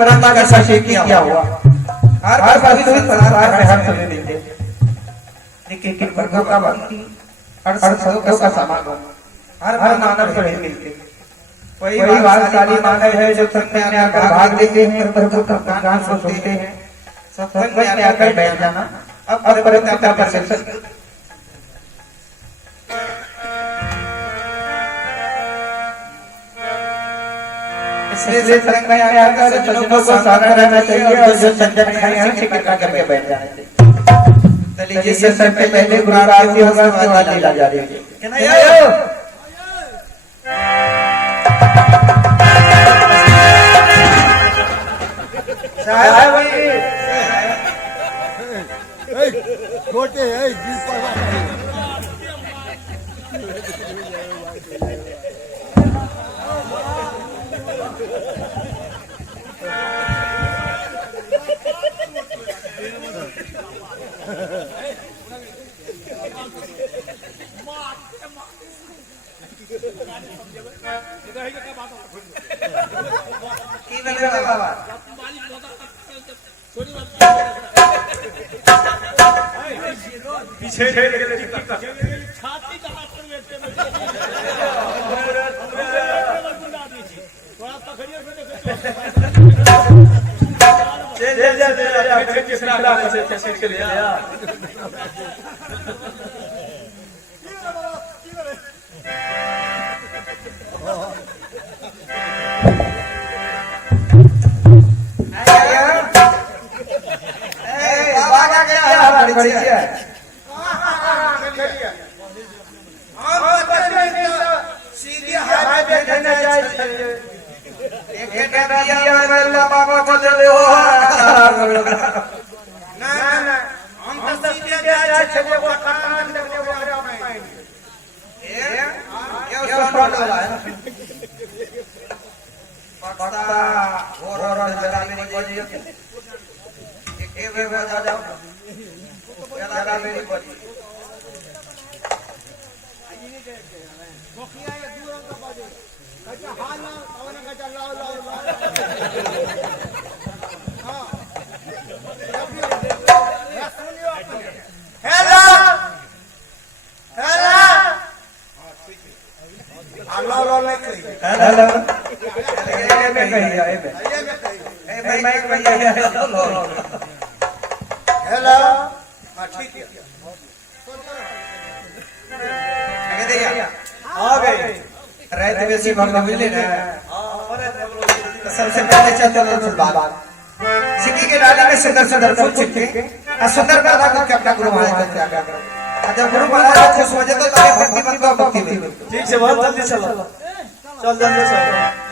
ब्रह्मा का शासन किया हुआ हर वस्तु संसार में हर समय मिलते लेकिन प्रभु का भक्ति हर संतों का समागम हर मानव से मिलते कोई भाग्यशाली मानव है जो सत्संग में आकर भाग लेते हैं प्रभु का गान सुनते हैं सत्संग में आकर बैठ जाना अब परम पर से इसलिए सत्संग में आकर सज्जनों को सावधान रहना चाहिए और जो सज्जन हैं उनसे कृपा करके बैठ जाना चाहिए। चलिए जिससे सबसे पहले गुरु आरती होगा उसके बाद लीला जारी होगी। पीछे छाती कहाँ पर बैठे सबसे पहले चलते सिक्की के डाली में सुंदर सुंदर फूल छिटके सुंदर दादा को अपना गुरु महाराज का त्याग करो। जब गुरु महाराज खुश हो जाते तो भक्ति बन को भक्ति में ठीक से बहुत जल्दी चलो चल जल्दी चलो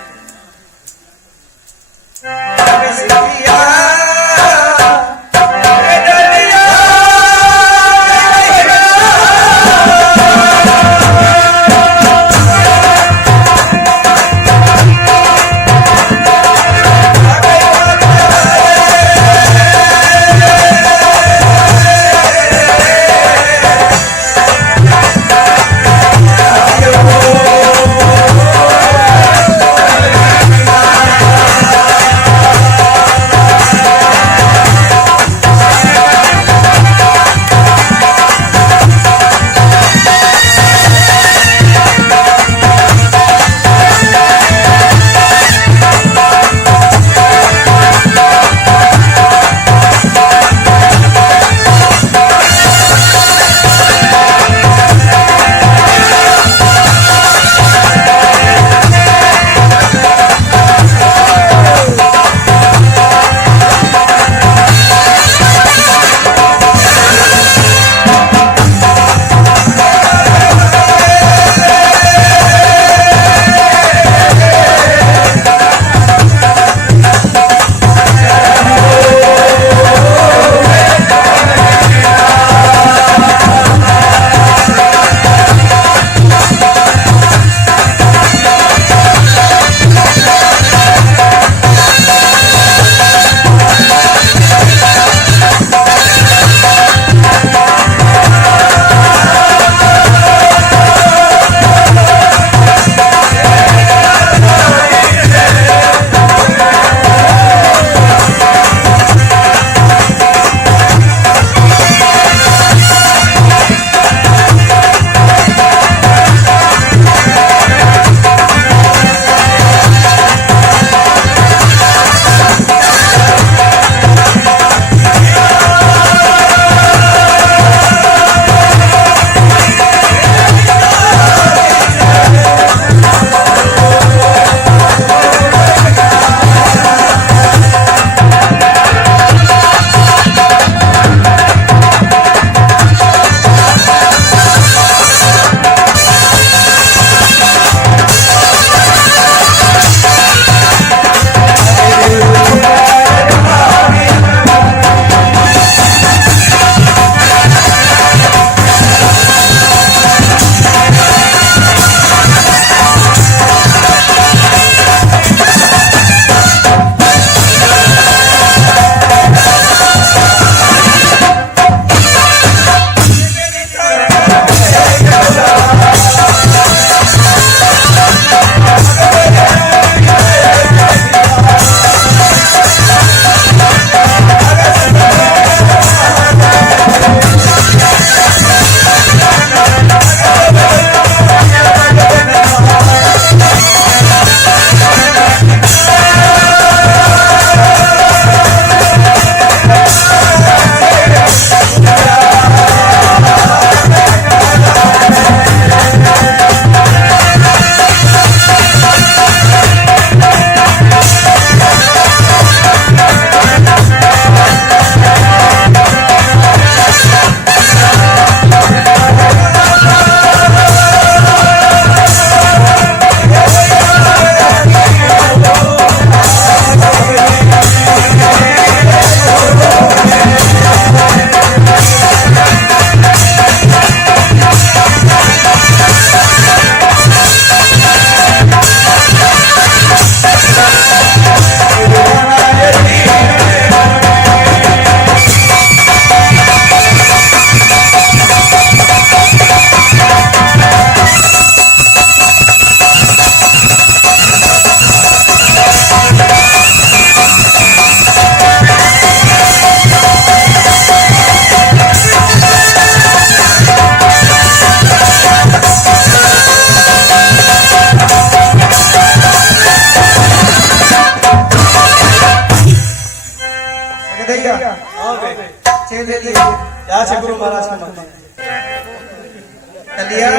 चलिए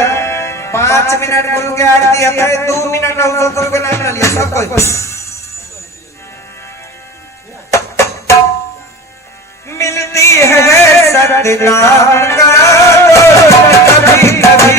5 मिनट गुरु के आरती है, 2 मिनट और गुरु के नाम ले लिया सब कोई। मिलती है सतनाम का कभी कभी,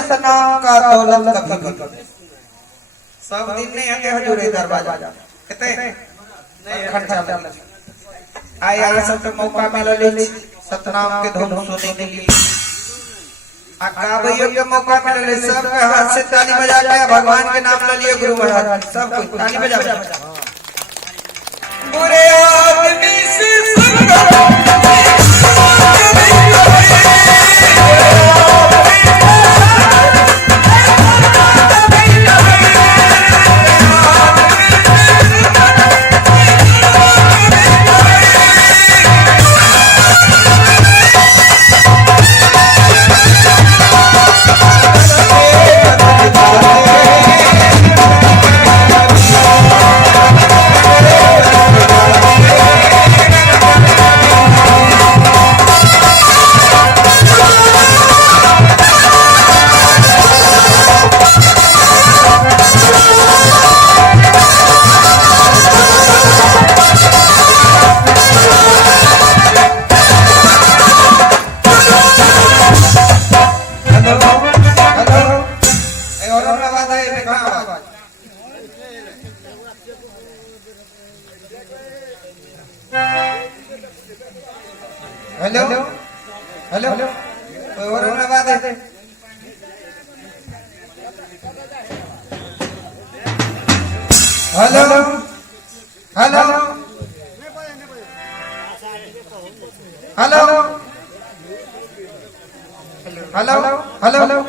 दौलत कभी कभी सब दिन नहीं आते हजूरे दरवाजा कहते आए यहाँ सब तो मौका मिला ले सतनाम के धुन सुनने के लिए, गावैयो के मौका मिला ले, सब के हाथ से ताली बजा के भगवान के नाम ले लिए गुरु महाराज सब कोई ताली बजा। बुरे आदमी से हेलो हेलो कोई और बात है? Hello hello hello hello hello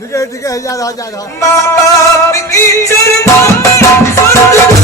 ठीक है जा रहा बाप की चरणों में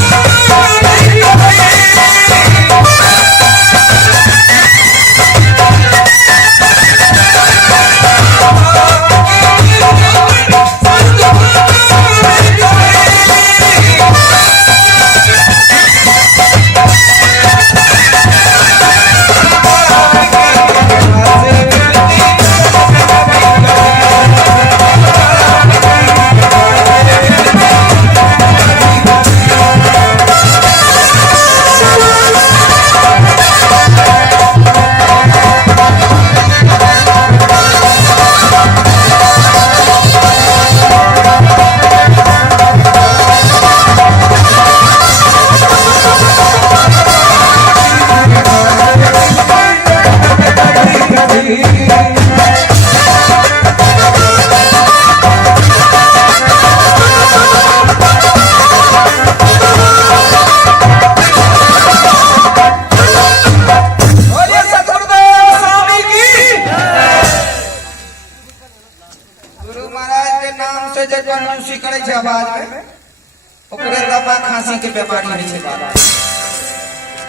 खांसी के बीमारी है छे बाबा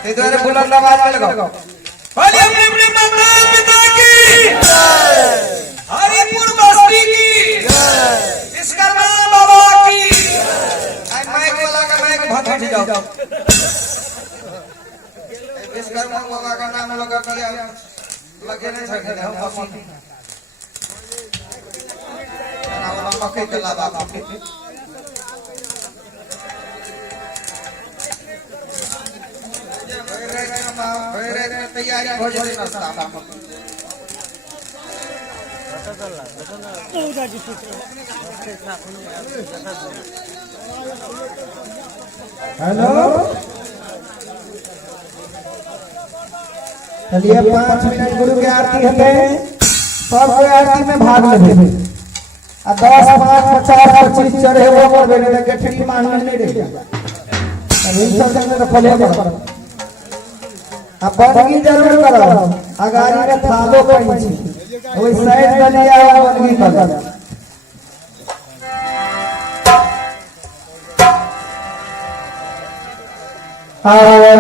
ते द्वारे बुलंद आवाज में लगाओ बोलिए अपने अपने माता पिता की हरिपुर बस्ती की विश्वकर्मा बाबा की माइक वाला का माइक भात हट जाओ विश्वकर्मा बाबा का नाम लगा दिया लगे नहीं सके हम मम्मी ना मक्के के लावा मक्के तैयारी हो जाए नाश्ता हेलो चलिए 5 मिनट गुरु की आरती है सब कोई आरती में भाग ले 10 5 50 25 चढ़े वो पर बेने के ठीक मान नहीं देगा अभी सब जगह तो फले पर अब बनगी जरूर करो अगारी में थालो पंछी ओई साइड गलिया बनगी करो आवन